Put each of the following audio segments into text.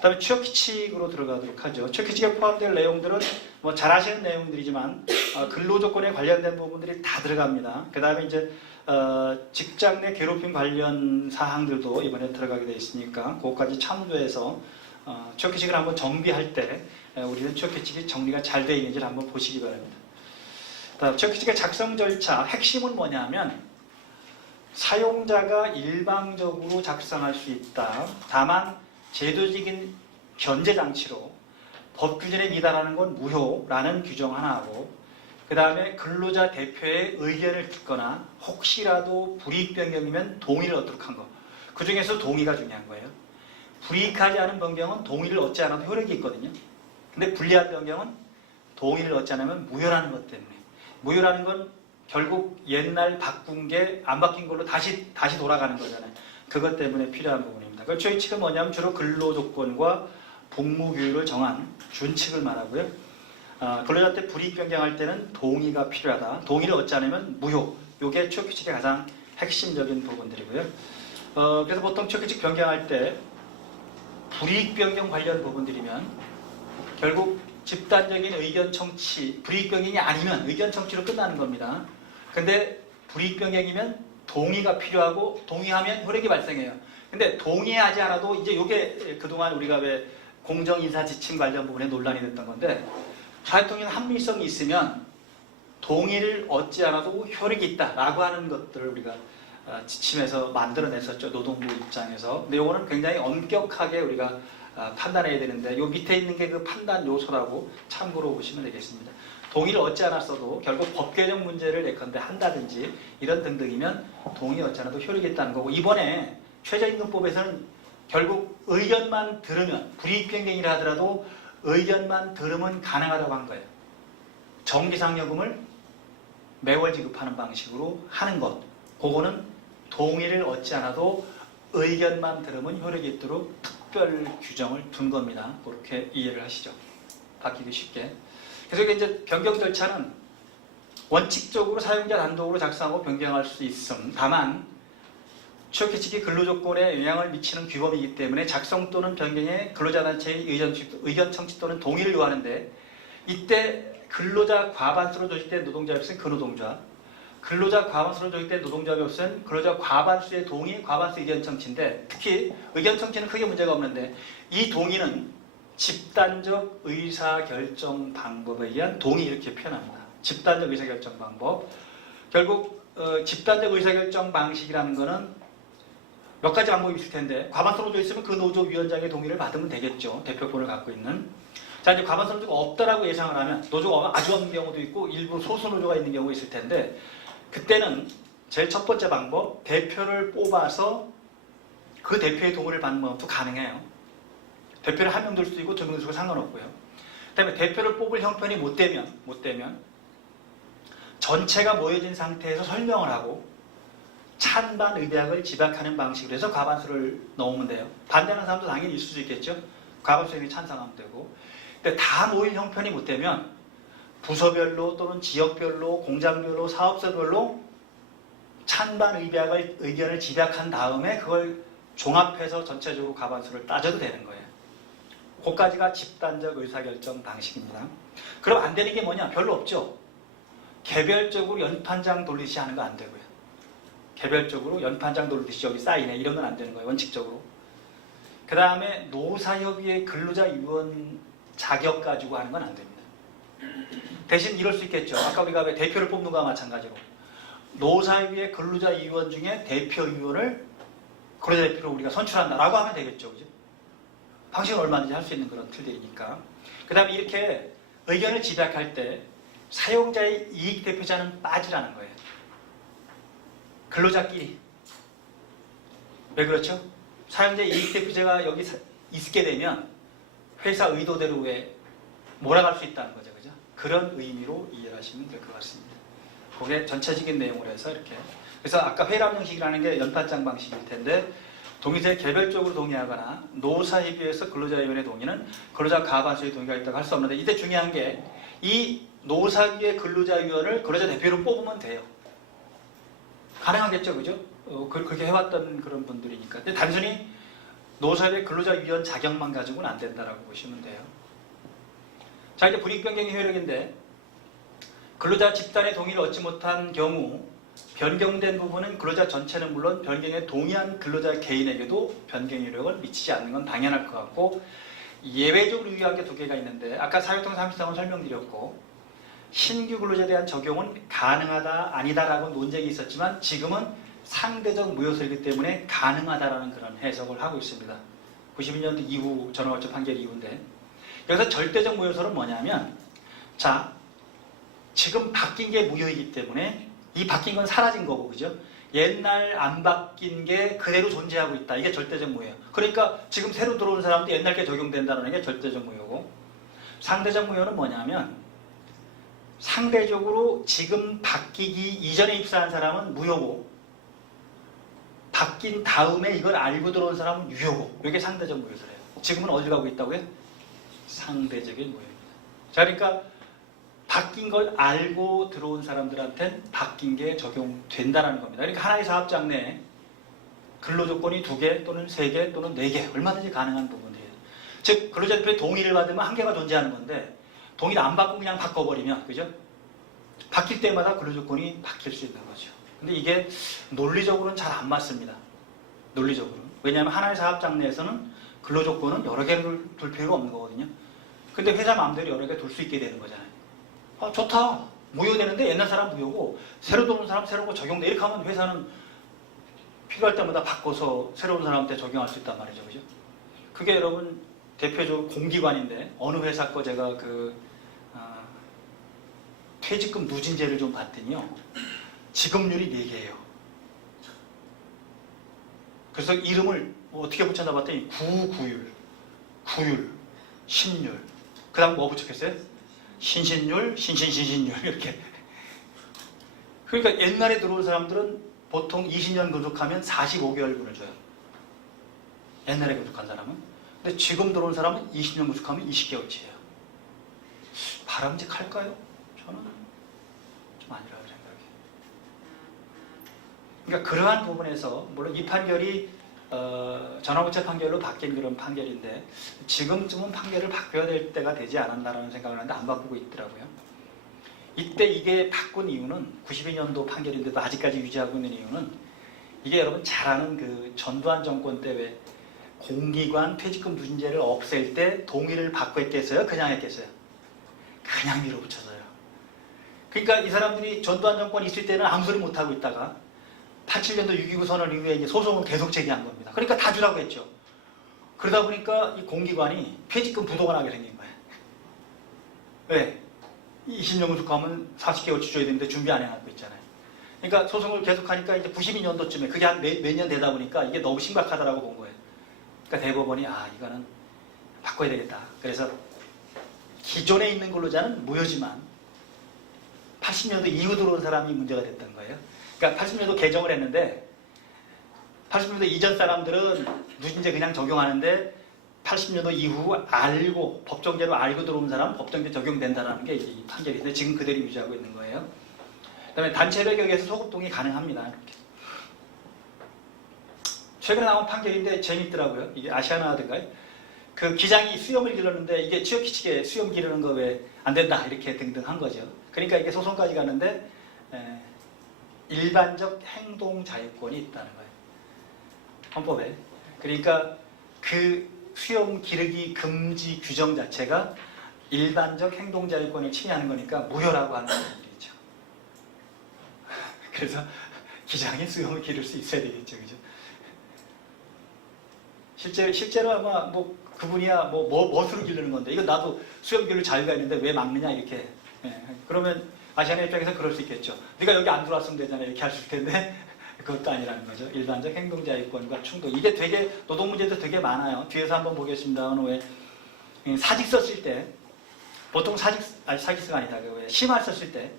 다음에 취업 규칙으로 들어가도록 하죠. 취업 규칙에 포함될 내용들은 뭐 잘 아시는 내용들이지만 근로 조건에 관련된 부분들이 다 들어갑니다. 그 다음에 이제 직장 내 괴롭힘 관련 사항들도 이번에 들어가게 되어 있으니까 그것까지 참조해서 취업 규칙을 한번 정비할 때 우리는 취업 규칙이 정리가 잘 되어 있는지를 한번 보시기 바랍니다. 취업 규칙의 작성 절차 핵심은 뭐냐면 사용자가 일방적으로 작성할 수 있다. 다만 제도적인 견제 장치로 법 규정에 미달하는 건 무효라는 규정 하나하고, 그 다음에 근로자 대표의 의견을 듣거나 혹시라도 불이익 변경이면 동의를 얻도록 한 거. 그 중에서 동의가 중요한 거예요. 불이익하지 않은 변경은 동의를 얻지 않아도 효력이 있거든요. 근데 불리한 변경은 동의를 얻지 않으면 무효라는 것 때문에. 무효라는 건 결국 옛날 바꾼 게 안 바뀐 걸로 다시 돌아가는 거잖아요. 그것 때문에 필요한 부분입니다. 그 규칙은 뭐냐면 주로 근로조건과 복무규율을 정한 준칙을 말하고요. 근로자한테 불이익 변경할 때는 동의가 필요하다. 동의를 얻지 않으면 무효. 이게 취업 규칙의 가장 핵심적인 부분들이고요. 그래서 보통 취업 규칙 변경할 때 불이익 변경 관련 부분들이면 결국 집단적인 의견 청취, 불이익 변경이 아니면 의견 청취로 끝나는 겁니다. 근데 불이익 변경이면 동의가 필요하고 동의하면 효력이 발생해요. 근데 동의하지 않아도 이제 이게 그동안 우리가 왜 공정인사 지침 관련 부분에 논란이 됐던 건데, 사회통일 합리성이 있으면 동의를 얻지 않아도 효력이 있다라고 하는 것들을 우리가 지침에서 만들어냈었죠. 노동부 입장에서. 근데 이거는 굉장히 엄격하게 우리가 판단해야 되는데 요 밑에 있는 게 그 판단 요소라고 참고로 보시면 되겠습니다. 동의를 얻지 않았어도 결국 법 개정 문제를 예컨대 한다든지 이런 등등이면 동의 얻지 않아도 효력이 있다는 거고, 이번에 최저임금법에서는 결국 의견만 들으면 불이익 변경이라 하더라도 의견만 들으면 가능하다고 한 거예요. 정기상여금을 매월 지급하는 방식으로 하는 것, 그거는 동의를 얻지 않아도 의견만 들으면 효력이 있도록 특별 규정을 둔 겁니다. 그렇게 이해를 하시죠. 바뀌기 쉽게. 그래서 이제 변경 절차는 원칙적으로 사용자 단독으로 작성하고 변경할 수 있음. 다만 취업 규칙이 근로조건에 영향을 미치는 규범이기 때문에 작성 또는 변경에 근로자단체의 의견 청취 또는 동의를 요하는데, 이때 근로자 과반수로 조직된 노동자에 없으면 근노동조합, 근로자 과반수로 조직된 노동조합이 없으면 근로자 과반수의 동의, 과반수 의견 청취인데, 특히 의견 청취는 크게 문제가 없는데 이 동의는 집단적 의사결정 방법에 의한 동의, 이렇게 표현합니다. 집단적 의사결정 방법. 결국 집단적 의사결정 방식이라는 거는 몇 가지 방법이 있을 텐데, 과반수로 돼 있으면 그 노조 위원장의 동의를 받으면 되겠죠. 대표권을 갖고 있는. 자, 이제 과반수 노조가 없다라고 예상을 하면, 노조가 아주 없는 경우도 있고 일부 소수 노조가 있는 경우가 있을 텐데, 그때는 제일 첫 번째 방법, 대표를 뽑아서 그 대표의 동의를 받는 것도 가능해요. 대표를 한 명 둘 수도 있고 두 명 둘 수도 상관없고요. 그 다음에 대표를 뽑을 형편이 못 되면 전체가 모여진 상태에서 설명을 하고 찬반 의박을 집약하는 방식으로 해서 과반수를 넣으면 돼요. 반대하는 사람도 당연히 있을 수 있겠죠. 과반수에게 찬성하면 되고. 근데 다 모일 형편이 못 되면 부서별로 또는 지역별로, 공장별로, 사업소별로 찬반 의견을 집약한 다음에 그걸 종합해서 전체적으로 과반수를 따져도 되는 거예요. 그까지가 집단적 의사결정 방식입니다. 그럼 안 되는 게 뭐냐? 별로 없죠. 개별적으로 연판장 돌리듯이 하는 거 안 되고요. 개별적으로 연판장 돌리듯이 여기 사인해, 이런 건 안 되는 거예요. 원칙적으로. 그 다음에 노사협의회 근로자위원 자격 가지고 하는 건 안 됩니다. 대신 이럴 수 있겠죠. 아까 우리가 왜 대표를 뽑는 거와 마찬가지로 노사협의회 근로자위원 중에 대표위원을 근로자 대표로 우리가 선출한다라고 하면 되겠죠. 그죠? 방식은 얼마든지 할 수 있는 그런 틀들이니까. 그 다음에 이렇게 의견을 집약할 때 사용자의 이익 대표자는 빠지라는 거예요. 근로자끼리. 왜 그렇죠? 사용자의 이익 대표자가 여기 있게 되면 회사 의도대로 왜 몰아갈 수 있다는 거죠. 그죠? 그런 의미로 이해를 하시면 될 것 같습니다. 그게 전체적인 내용으로 해서 이렇게. 그래서 아까 회람 형식이라는 게 연판장 방식일 텐데, 동의서에 개별적으로 동의하거나 노사협의회에서 근로자위원회 동의는 근로자 과반수의 동의가 있다고 할 수 없는데, 이때 중요한 게 이 노사협의회 근로자위원을 근로자 대표로 뽑으면 돼요. 가능하겠죠, 그죠? 그렇게 해왔던 그런 분들이니까. 근데 단순히 노사회 근로자위원 자격만 가지고는 안 된다라고 보시면 돼요. 자, 이제 불이익변경의 효력인데 근로자 집단의 동의를 얻지 못한 경우 변경된 부분은 근로자 전체는 물론 변경에 동의한 근로자 개인에게도 변경 효력을 미치지 않는 건 당연할 것 같고, 예외적으로 유의할 게 두 개가 있는데 아까 사회통 33은 설명드렸고, 신규 근로자에 대한 적용은 가능하다 아니다라고 논쟁이 있었지만 지금은 상대적 무효설이기 때문에 가능하다라는 그런 해석을 하고 있습니다. 92년도 이후 전원활주 판결 이후인데, 여기서 절대적 무효설은 뭐냐면, 자, 지금 바뀐 게 무효이기 때문에 이 바뀐 건 사라진 거고, 그죠? 옛날 안 바뀐 게 그대로 존재하고 있다. 이게 절대적 무효예요. 그러니까 지금 새로 들어온 사람도 옛날 게 적용된다는 게 절대적 무효고, 상대적 무효는 뭐냐면 상대적으로 지금 바뀌기 이전에 입사한 사람은 무효고, 바뀐 다음에 이걸 알고 들어온 사람은 유효고, 이게 상대적 무효설이에요. 지금은 어디 가고 있다고요? 상대적인 무효입니다. 자, 그러니까 바뀐 걸 알고 들어온 사람들한테는 바뀐 게 적용된다는 겁니다. 그러니까 하나의 사업장 내에 근로조건이 2개 또는 3개 또는 4개 얼마든지 가능한 부분이에요. 즉 근로자들의 동의를 받으면 한계가 존재하는 건데, 동의를 안 받고 그냥 바꿔버리면, 그죠? 바뀔 때마다 근로조건이 바뀔 수 있는 거죠. 근데 이게 논리적으로는 잘 안 맞습니다. 논리적으로는. 왜냐하면 하나의 사업장 내에서는 근로조건은 여러 개를 둘 필요가 없는 거거든요. 근데 회사 마음대로 여러 개 둘 수 있게 되는 거잖아요. 아, 좋다. 무효되는데 옛날 사람 무효고 새로 들어온 사람 새로운 거 적용돼. 이렇게 하면 회사는 필요할 때마다 바꿔서 새로운 사람한테 적용할 수 있단 말이죠. 그죠? 그게 여러분 대표적으로 공기관인데, 어느 회사 거 제가 퇴직금 누진제를 좀 봤더니요, 지급률이 4개예요. 그래서 이름을 어떻게 붙였나 봤더니 구율, 신율, 그 다음 뭐 붙였겠어요? 신신율, 신신신신율, 이렇게. 그러니까 옛날에 들어온 사람들은 보통 20년 근속하면 45개월분을 줘요. 옛날에 근속한 사람은. 근데 지금 들어온 사람은 20년 근속하면 20개월치예요. 바람직할까요? 저는 좀 아니라고 생각해요. 그러니까 그러한 부분에서 물론 이 판결이 전화무죄 판결로 바뀐 그런 판결인데, 지금쯤은 판결을 바꿔야 될 때가 되지 않았나라는 생각을 하는데 안 바꾸고 있더라고요. 이때 이게 바꾼 이유는 92년도 판결인데도 아직까지 유지하고 있는 이유는, 이게 여러분 잘 아는 그 전두환 정권 때 왜 공기관 퇴직금 누진제를 없앨 때 동의를 받고 했겠어요? 그냥 했겠어요? 그냥 밀어붙여서요. 그러니까 이 사람들이 전두환 정권 있을 때는 아무 소리 못하고 있다가 87년도 6.29 선언 이후에 이제 소송을 계속 제기한 겁니다. 그러니까 다 주라고 했죠. 그러다 보니까 이 공기관이 퇴직금 부도가 나게 생긴 거예요. 왜? 20년 근속하면 40개월치 줘야 되는데 준비 안 해놓고 있잖아요. 그러니까 소송을 계속하니까 이제 92년도쯤에 그게 한 몇 년 되다 보니까 이게 너무 심각하다라고 본 거예요. 그러니까 대법원이 이거는 바꿔야 되겠다. 그래서 기존에 있는 근로자는 무효지만 80년도 이후 들어온 사람이 문제가 됐던 거예요. 그러니까 80년도 개정을 했는데 80년도 이전 사람들은 누진제 그냥 적용하는데 80년도 이후 알고 법정제로 알고 들어온 사람은 법정제 적용된다는 게 이 판결인데 지금 그대로 유지하고 있는 거예요. 그다음에 단체별 경우에서 소급동의 가능합니다. 이렇게. 최근에 나온 판결인데 재밌더라고요. 이게 아시아나든가요? 그 기장이 수염을 기르는데 이게 취업 규칙에 수염 기르는 거 왜 안 된다 이렇게 등등 한 거죠. 그러니까 이게 소송까지 가는데 일반적 행동 자유권이 있다는 거예요. 헌법에. 그러니까 그 수염 기르기 금지 규정 자체가 일반적 행동 자유권을 침해하는 거니까 무효라고 하는 분들이죠. 그래서 기장이 수염을 기를 수 있어야 되겠죠, 그죠? 실제로 아마 뭐 그분이야 멋으로 기르는 건데, 이거 나도 수염 기를 자유가 있는데 왜 막느냐 이렇게. 그러면 아시아나 입장에서 그럴 수 있겠죠. 네가 여기 안 들어왔으면 되잖아 이렇게 할 수 있을 텐데 그것도 아니라는 거죠. 일반적 행동자유권과 충돌. 이게 되게 노동 문제도 되게 많아요. 뒤에서 한번 보겠습니다. 왜 사직 썼을 때 보통 사직서가 아니다. 왜 심할 썼을 때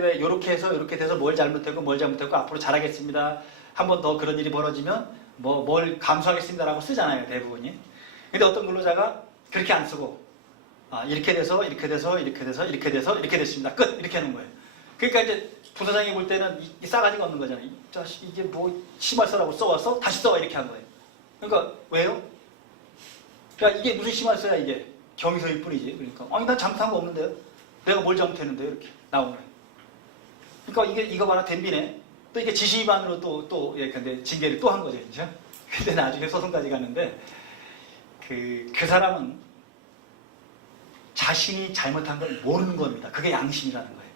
왜 이렇게 해서 이렇게 돼서 뭘 잘못했고 앞으로 잘하겠습니다. 한 번 더 그런 일이 벌어지면 뭘 감수하겠습니다라고 쓰잖아요. 대부분이. 근데 어떤 근로자가 그렇게 안 쓰고 이렇게 돼서 이렇게 됐습니다. 끝! 이렇게 하는 거예요. 그러니까 이제 부사장이 볼 때는 이 싸가지가 없는 거잖아요. 이 자식 이게 뭐 심할 써라고 써왔어? 다시 써와 이렇게 한 거예요. 그러니까 왜요? 그러니까 이게 무슨 심할 써야 이게 경위서일 뿐이지. 그러니까 아니 난 잘못한 거 없는데요. 내가 뭘 잘못했는데요? 이렇게 나오네. 그러니까 이거 봐라 덤비네. 또 이게 지시 위반으로 또 예, 근데 징계를 또 한 거죠, 이제. 근데 나중에 소송까지 갔는데 그 사람은 자신이 잘못한 걸 모르는 겁니다. 그게 양심이라는 거예요.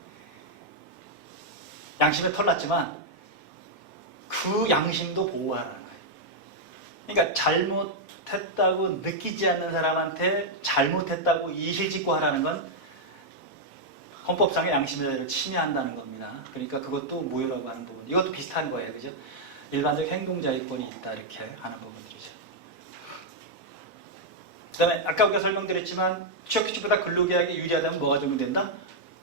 양심에 털났지만 그 양심도 보호하라는 거예요. 그러니까 잘못했다고 느끼지 않는 사람한테 잘못했다고 이실직고 하라는 건 헌법상의 양심의 자유를 침해한다는 겁니다. 그러니까 그것도 무효라고 하는 부분. 이것도 비슷한 거예요. 그죠? 일반적 행동자유권이 있다 이렇게 하는 부분들이죠. 그 다음에 아까 우리가 설명드렸지만 취업규칙보다 근로계약이 유리하다면 뭐가 적용된다?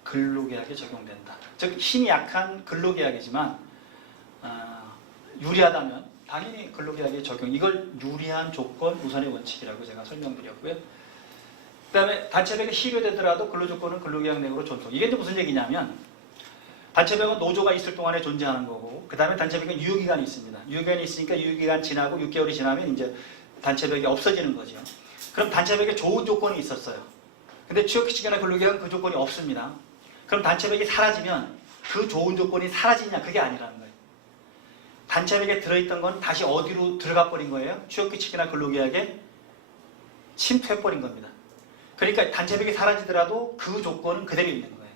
근로계약에 적용된다. 즉 힘이 약한 근로계약이지만 유리하다면 당연히 근로계약에 적용. 이걸 유리한 조건 우선의 원칙이라고 제가 설명드렸고요. 그 다음에 단체백이 실효되더라도 근로조건은 근로계약 내용으로 존속. 이게 이제 무슨 얘기냐면 단체백은 노조가 있을 동안에 존재하는 거고 그 다음에 단체백은 유효기간이 있습니다. 유효기간이 있으니까 유효기간 지나고 6개월이 지나면 이제 단체백이 없어지는 거죠. 그럼 단체백에 좋은 조건이 있었어요. 근데 취업규칙이나 근로계약은 그 조건이 없습니다. 그럼 단체백이 사라지면 그 좋은 조건이 사라지냐? 그게 아니라는 거예요. 단체백에 들어있던 건 다시 어디로 들어가 버린 거예요? 취업규칙이나 근로계약에 침투해버린 겁니다. 그러니까 단체백이 사라지더라도 그 조건은 그대로 있는 거예요.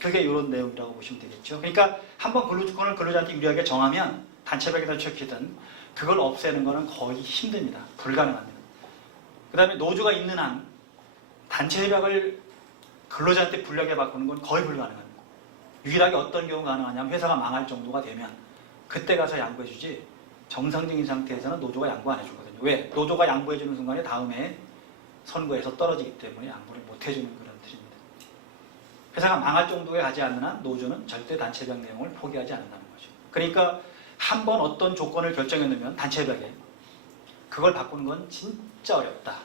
그게 이런 내용이라고 보시면 되겠죠. 그러니까 한번 근로조건을 근로자한테 유리하게 정하면 단체백에다 취업이든 그걸 없애는 거는 거의 힘듭니다. 불가능합니다. 그 다음에 노조가 있는 한 단체협약을 근로자한테 불리하게 바꾸는 건 거의 불가능합니다. 유일하게 어떤 경우가 가능하냐면 회사가 망할 정도가 되면 그때 가서 양보해주지 정상적인 상태에서는 노조가 양보 안 해주거든요. 왜? 노조가 양보해주는 순간에 다음에 선거에서 떨어지기 때문에 양보를 못 해주는 그런 틀입니다. 회사가 망할 정도에 가지 않는 한 노조는 절대 단체협약 내용을 포기하지 않는다는 거죠. 그러니까 한번 어떤 조건을 결정해 놓으면 단체협약에 그걸 바꾸는 건 진짜 어렵다.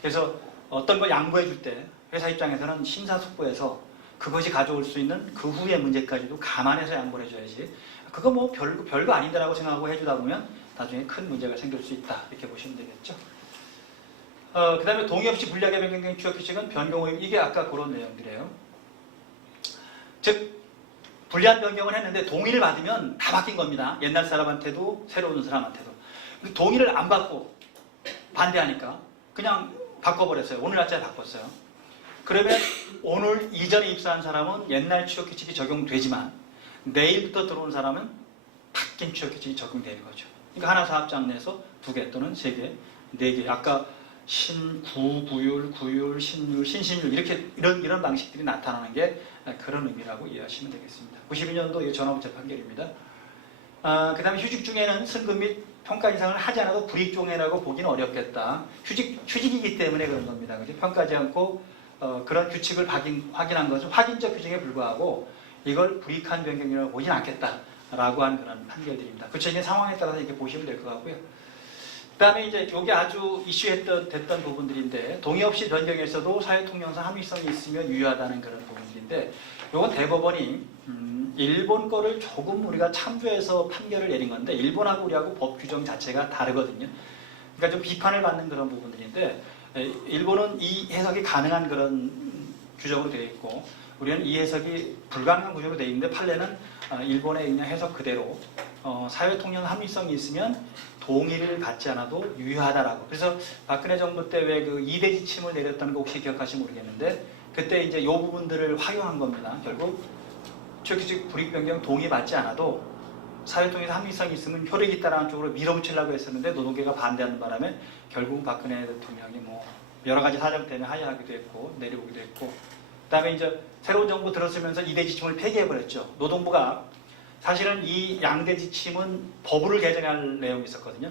그래서 어떤 걸 양보해 줄 때 회사 입장에서는 심사숙고해서 그것이 가져올 수 있는 그 후의 문제까지도 감안해서 양보를 해줘야지 그거 뭐 별거 아닌데라고 생각하고 해주다 보면 나중에 큰 문제가 생길 수 있다. 이렇게 보시면 되겠죠. 그 다음에 동의 없이 불리하게 변경된 취업규칙은 변경후 이게 아까 그런 내용들이에요. 즉 불리한 변경을 했는데 동의를 받으면 다 바뀐 겁니다. 옛날 사람한테도 새로 오는 사람한테도. 동의를 안 받고 반대하니까 그냥 바꿔버렸어요. 오늘 날짜에 바꿨어요. 그러면 오늘 이전에 입사한 사람은 옛날 취업규칙이 적용되지만 내일부터 들어온 사람은 바뀐 취업규칙이 적용되는 거죠. 그러니까 하나 사업장 내에서 2개 또는 3개, 4개. 아까 신구구율, 구율, 신율, 신신율 이런 방식들이 나타나는 게 그런 의미라고 이해하시면 되겠습니다. 92년도 전화부채 판결입니다. 그 다음에 휴직 중에는 승급 및 평가 인상을 하지 않아도 불이익종해라고 보기는 어렵겠다. 휴직이기 때문에 그런 겁니다. 그죠? 평가하지 않고 그런 규칙을 확인한 것은 확인적 규정에 불과하고 이걸 불이익한 변경이라고 보진 않겠다라고 한 그런 판결들입니다. 구체적인 상황에 따라서 이렇게 보시면 될 것 같고요. 그 다음에 이제 이게 아주 됐던 부분들인데 동의 없이 변경했어도 사회통념상 합리성이 있으면 유효하다는 그런 부분들인데 이건 대법원이 일본 거를 조금 우리가 참조해서 판결을 내린 건데 일본하고 우리하고 법 규정 자체가 다르거든요. 그러니까 좀 비판을 받는 그런 부분들인데 일본은 이 해석이 가능한 그런 규정으로 되어 있고 우리는 이 해석이 불가능한 구조로 되어 있는데 판례는 일본의 그냥 해석 그대로 사회통념 합리성이 있으면 동의를 받지 않아도 유효하다라고. 그래서 박근혜 정부 때 왜 그 2대 지침을 내렸다는 거 혹시 기억하시면 모르겠는데 그때 이제 이 부분들을 활용한 겁니다. 결국 취업규칙 불이익변경 동의받지 않아도 사회통념 합리성이 있으면 효력이 있다라는 쪽으로 밀어붙이려고 했었는데 노동계가 반대하는 바람에 결국 박근혜 대통령이 뭐 여러 가지 사정 때문에 하야하기도 했고 내려오기도 했고 그 다음에 이제 새로운 정부 들어서면서 2대 지침을 폐기해버렸죠. 노동부가 사실은 이 양대 지침은 법을 개정할 내용이 있었거든요.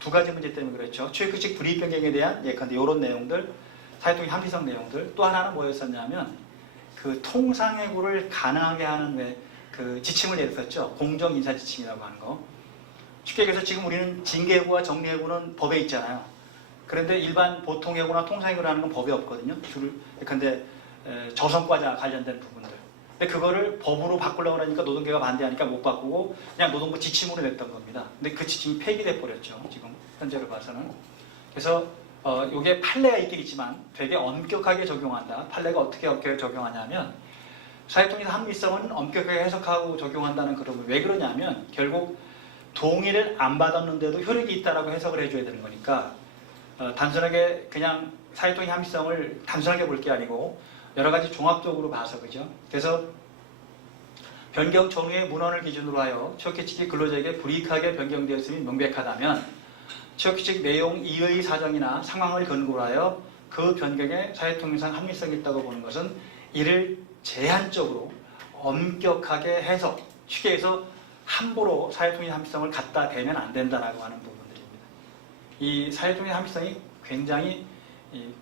2가지 문제 때문에 그랬죠. 취업규칙 불이익 변경에 대한 예컨대 이런 내용들, 사회통념 합리성 내용들. 또 하나는 뭐였었냐면 그 통상해고를 가능하게 하는 그 지침을 내렸었죠. 공정인사 지침이라고 하는 거. 쉽게 얘기해서 지금 우리는 징계해고와 정리해고는 법에 있잖아요. 그런데 일반 보통해고나 통상해고라는 건 법에 없거든요. 예컨대 저성과자 관련된 부분들. 근데 그거를 법으로 바꾸려고 하니까 노동계가 반대하니까 못 바꾸고 그냥 노동부 지침으로 냈던 겁니다. 근데 그 지침이 폐기돼 버렸죠. 지금 현재로 봐서는. 그래서 이게 판례가 있긴 있지만 되게 엄격하게 적용한다. 판례가 어떻게 엄격하게 적용하냐면 사회통일의 합리성은 엄격하게 해석하고 적용한다는 그런 왜 그러냐면 결국 동의를 안 받았는데도 효력이 있다라고 해석을 해줘야 되는 거니까 단순하게 그냥 사회통일 합리성을 단순하게 볼 게 아니고 여러 가지 종합적으로 봐서 그죠. 그래서 변경 전후의 문헌을 기준으로 하여 취업규칙이 근로자에게 불이익하게 변경되었음이 명백하다면 취업규칙 내용 이의 사정이나 상황을 근거로 하여 그 변경에 사회통일상 합리성이 있다고 보는 것은 이를 제한적으로 엄격하게 해석, 쉽게 해서 함부로 사회통일 합리성을 갖다 대면 안 된다라고 하는 부분들입니다. 이 사회통일 합리성이 굉장히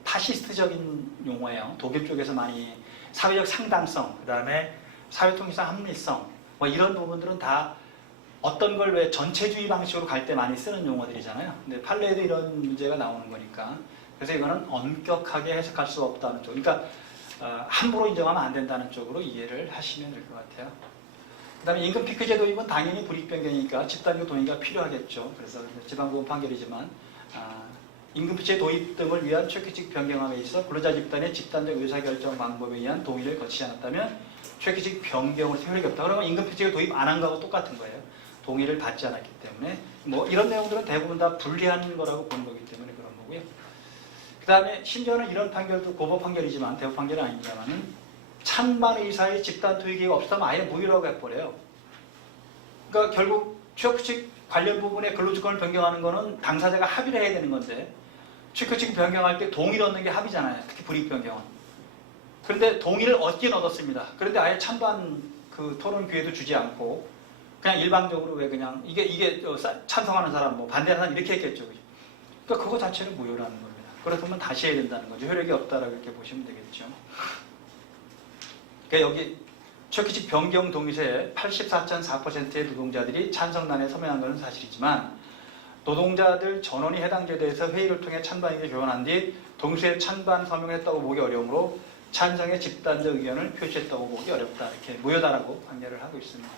파시스트적인 용어예요. 독일 쪽에서 많이 사회적 상당성, 그 다음에 사회통일상 합리성 뭐 이런 부분들은 다 어떤 걸 왜 전체주의 방식으로 갈 때 많이 쓰는 용어들이잖아요. 근데 판례에도 이런 문제가 나오는 거니까 그래서 이거는 엄격하게 해석할 수 없다는 쪽. 그러니까 함부로 인정하면 안 된다는 쪽으로 이해를 하시면 될 것 같아요. 그 다음에 임금 피크제 도입은 당연히 불이익 변경이니까 집단적 동의가 필요하겠죠. 그래서 지방법원 판결이지만 임금 피크제 도입 등을 위한 취업규칙 변경함에 있어 근로자 집단의 집단적 의사결정 방법에 의한 동의를 거치지 않았다면 취업규칙 변경을 효력이 없다. 그러면 임금 피크제 도입 안 한 거하고 똑같은 거예요. 동의를 받지 않았기 때문에 뭐 이런 내용들은 대부분 다 불리한 거라고 보는 거기 때문에 그런 거고요. 그 다음에 심지어는 이런 판결도 고법 판결이지만 대법 판결은 아닙니다만은 찬반 의사의 집단 투입이 없으면 아예 무효라고 해버려요. 그러니까 결국 취업규칙 관련 부분에 근로조건을 변경하는 거는 당사자가 합의를 해야 되는 건데 취업규칙 변경할 때 동의를 얻는 게 합의잖아요. 특히 불이익 변경은. 그런데 동의를 얻긴 얻었습니다. 그런데 아예 찬반 그 토론 기회도 주지 않고 그냥 일방적으로 왜 그냥 이게 찬성하는 사람 뭐 반대하는 사람 이렇게 했겠죠. 그러니까 그거 자체는 무효라는 겁니다. 그렇다면 다시 해야 된다는 거죠. 효력이 없다라고 이렇게 보시면 되겠죠. 그러니까 여기 취업규칙 변경 동의서에 84.4%의 노동자들이 찬성란에 서명한 것은 사실이지만 노동자들 전원이 해당 제도에서 회의를 통해 찬반 의견을 교환한 뒤 동의서에 찬반 서명했다고 보기 어려우므로 찬성의 집단적 의견을 표시했다고 보기 어렵다. 이렇게 무효다라고 판결을 하고 있습니다.